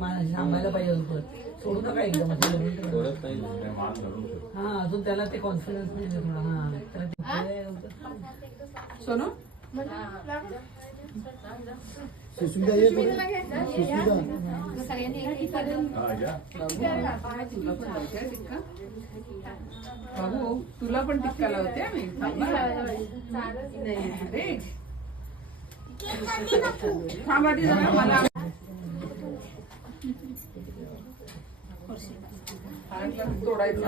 सांभाळायला पाहिजे होतं. सोडू नका एकदम हा अजून त्याला ते कॉन्फिडन्स नाही थोडा. हा सोनू बाबू तुला पण टिक्का लावते आम्ही. थांब आधी जरा मला तोडायचं.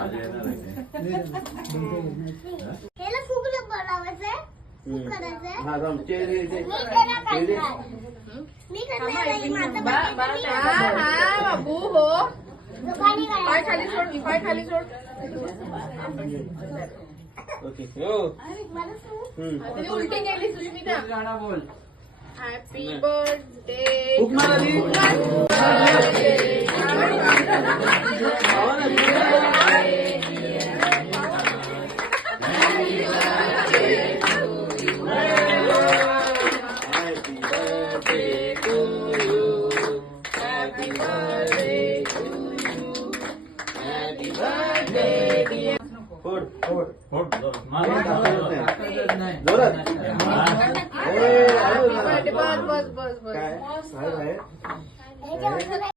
बाबू हो पाय खाली सोड. पाय खाली सोड. उलटी गेली सुष्मिता. गाणं बोल. हॅपी बर्थडे बस बस बस.